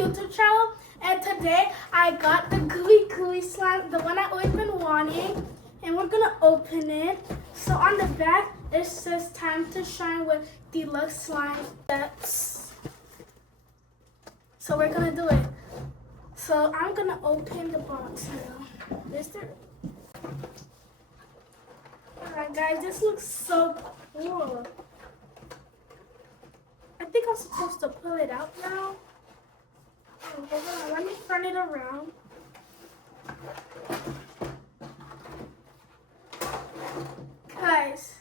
YouTube channel, and today I got the Gui Gui slime, the one I always been wanting, and we're gonna open it. So on the back it says time to shine with Deluxe slime steps. So we're gonna do it. So I'm gonna open the box now. Alright guys, this looks so cool. I think I'm supposed to pull it out now. Oh, hold on, let me turn it around. Guys,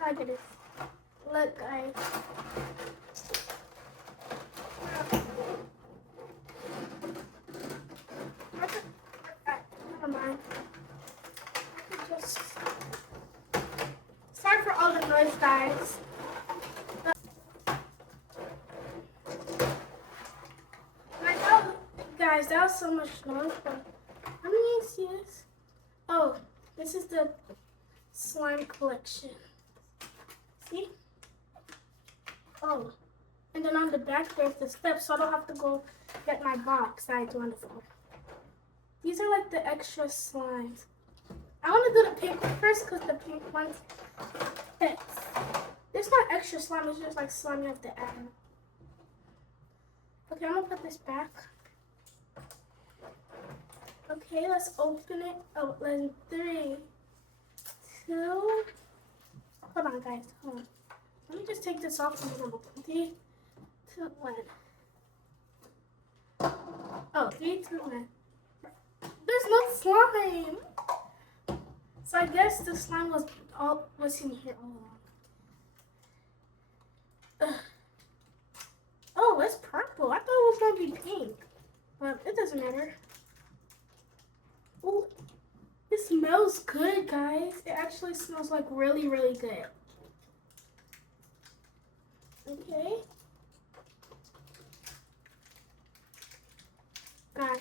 look at this. Look, guys. Never mind. Sorry for all the noise, guys. Guys, that was so much noise, but let me see this. Oh, this is the slime collection. See? Oh, and then on the back there's the steps, so I don't have to go get my box. That's wonderful. These are like the extra slimes. I want to do the pink one first because the pink one's fits. It's not extra slime, it's just like slime you have to add. Okay, I'm gonna put this back. Okay, let's open it. Oh, in 3, 2. Hold on, guys. Hold on. Let me just take this off and then I'll open 3, 2, 1. Oh, 3, 2, 1. There's no slime. So I guess the slime was in here all along. Oh, it's purple. I thought it was gonna be pink, but it doesn't matter. Oh, it smells good, guys. It actually smells like really, really good. Okay. God,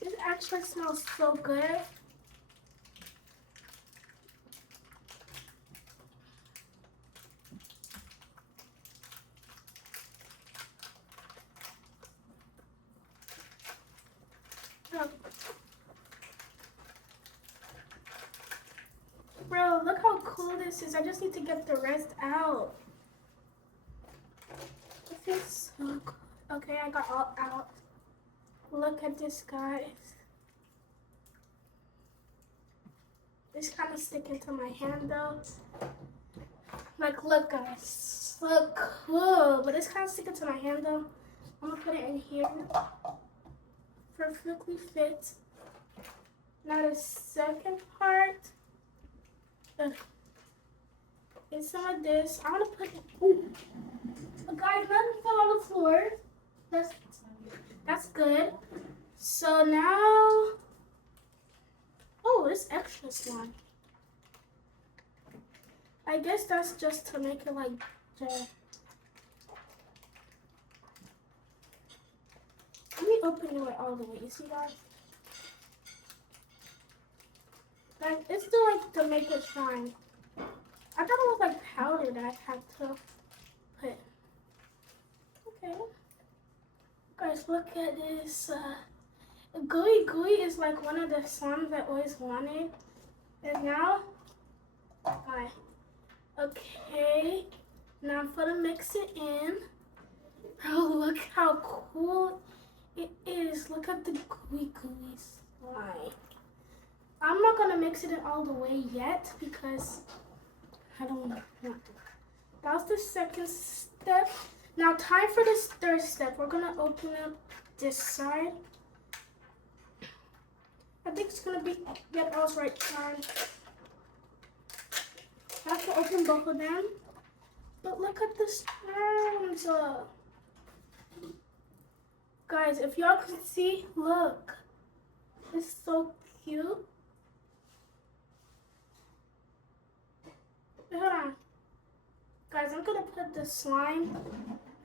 it actually smells so good. Bro, look how cool this is. I just need to get the rest out. This is so cool. Okay, I got all out. Look at this, guys. It's kind of sticking to my hand though. Like, look, guys. So cool. But it's kind of sticking to my hand though. I'm gonna put it in here. Perfectly fit. Now the second part. And some of this, I want to put it. Ooh. Guys, nothing fell on the floor. That's good. So now, oh, it's extra slime. I guess that's just to make it like gel. Let me open it all the way. You see that? Like, it's still like to make it shine. I thought it was like powder that I had to put. Okay. Guys, look at this. Gui Gui is like one of the slimes I always wanted. And now, okay. Now I'm gonna mix it in. Bro, look how cool it is. Look at the Gui Gui slime. I'm not gonna mix it in all the way yet because I don't want to. That was the second step. Now time for this third step. We're gonna open up this side. I think it's gonna be get us right time. I have to open both of them. But look at the strands. Guys, if y'all can see, look. It's so cute. Wait, hold on. Guys, I'm gonna put the slime.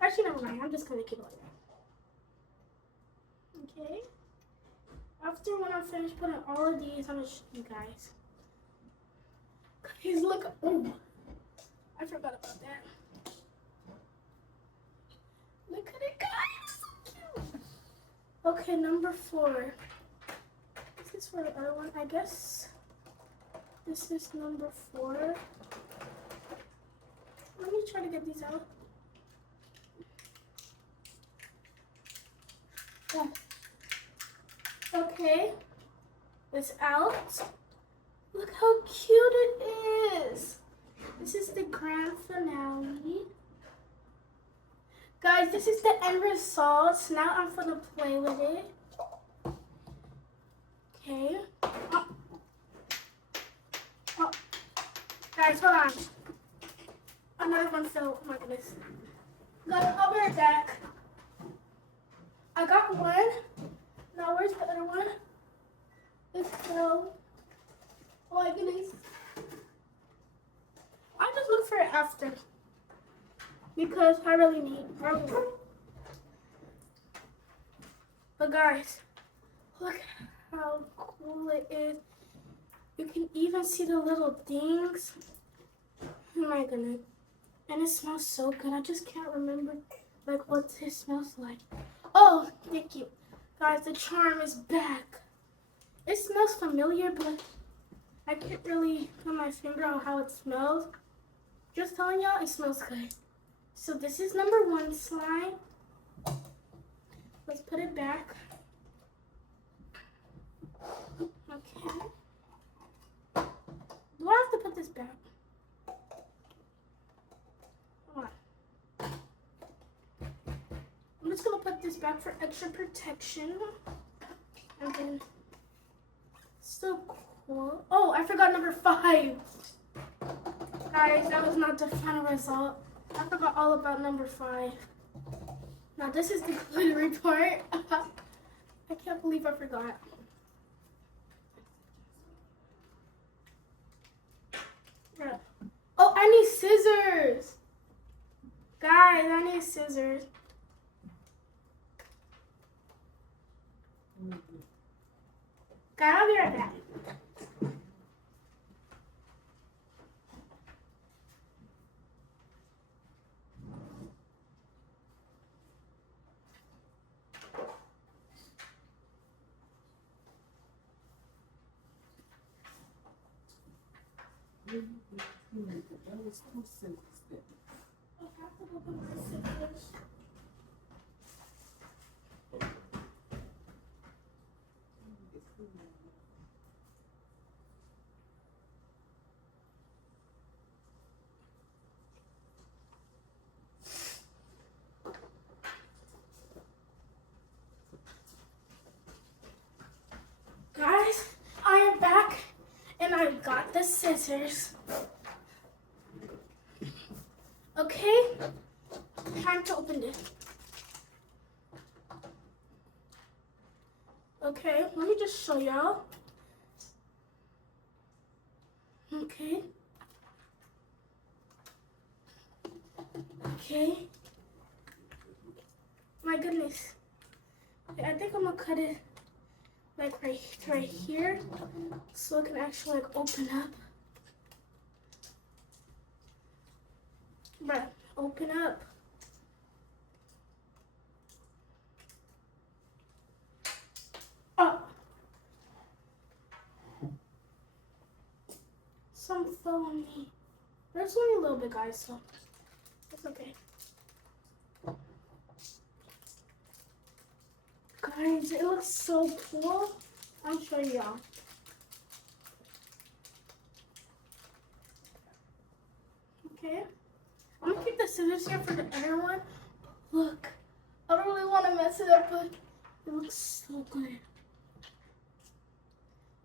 Actually, never mind. I'm just gonna keep it like that. Okay. After when I'm finished putting all of these, I'm gonna show you guys. Guys, look. Oh, I forgot about that. Okay, number 4. This is for the other one, I guess. This is number 4. Let me try to get these out. Yeah. Okay, it's out. Look how cute it is. This is the grand finale. Guys, this is the end result. Now I'm gonna play with it. Okay. Oh. Guys, hold on. Another one fell. Oh my goodness. Guys, I'll be right back. I got one. Now where's the other one? It fell. Oh my goodness. I'll just look for it after. Because I really need. But guys, look how cool it is. You can even see the little things. Oh my goodness. And it smells so good. I just can't remember like what it smells like. Oh, thank you. Guys, the charm is back. It smells familiar, but I can't really put my finger on how it smells. Just telling y'all, it smells good. So this is number 1 slime. Let's put it back. Okay. Do I have to put this back? Hold on. I'm just gonna put this back for extra protection. And then, so cool. Oh, I forgot number 5. Guys, that was not the final result. I forgot all about number 5. Now this is the glittery part. I can't believe I forgot. Oh, I need scissors. Guys, I need scissors. Guys, I'll be right back. Guys, I am back and I got the scissors. Okay, time to open it. Okay, let me just show y'all. Okay. Okay. My goodness. Okay, I think I'm gonna cut it like right here so it can actually like open up. Bruh, open up. Oh. Some fell on me. There's only a little bit, guys, so it's okay. Guys, it looks so cool. I'll show y'all. Okay. I'm gonna keep the scissors here for the other one. Look, I don't really want to mess it up, but it looks so good.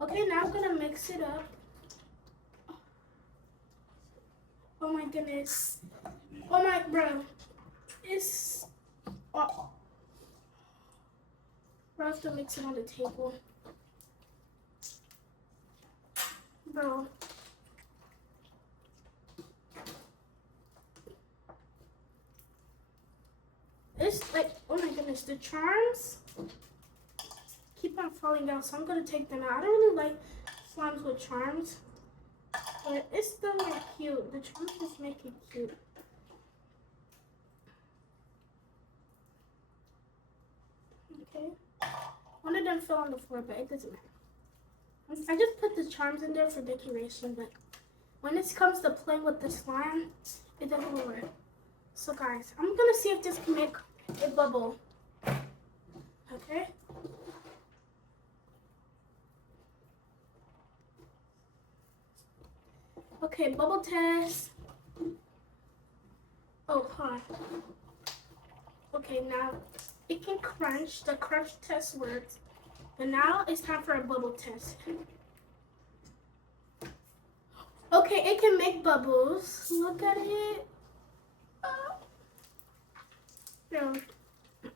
Okay, now I'm gonna mix it up. Oh my goodness. Oh my, bro. It's, oh. Bro, I have to mix it on the table. Bro. It's like, oh my goodness, the charms keep on falling down, so I'm gonna take them out. I don't really like slimes with charms, but it's still like cute. The charms just make it cute. Okay. didn't fall on the floor, but it doesn't matter. I just put the charms in there for decoration, but when it comes to playing with the slime, it doesn't work. So guys, I'm gonna see if this can make a bubble. Okay? Okay, bubble test. Oh, hold on. Okay, now it can crunch. The crunch test works. But now it's time for a bubble test. Okay, it can make bubbles. Look at it. So,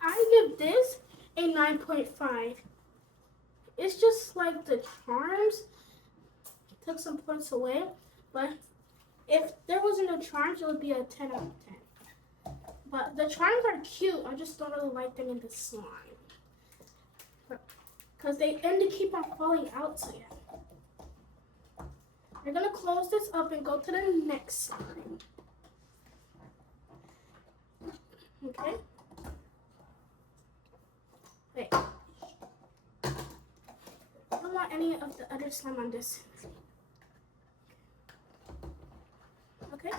I give this a 9.5. It's just like the charms took some points away, but if there wasn't no charms, it would be a 10 out of 10. But the charms are cute. I just don't really like them in the slime. Because they end to keep on falling out, so yeah. We're going to close this up and go to the next slime. Okay. Wait. I don't want any of the other slime on this. Okay.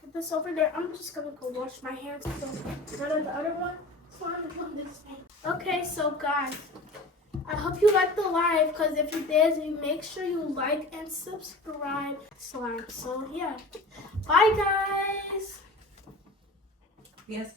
Put this over there. I'm just gonna go wash my hands so none of the other one slime is on this thing. Okay, so guys, I hope you liked the live, because if you did, make sure you like and subscribe. Slime. So yeah. Bye guys. Yes.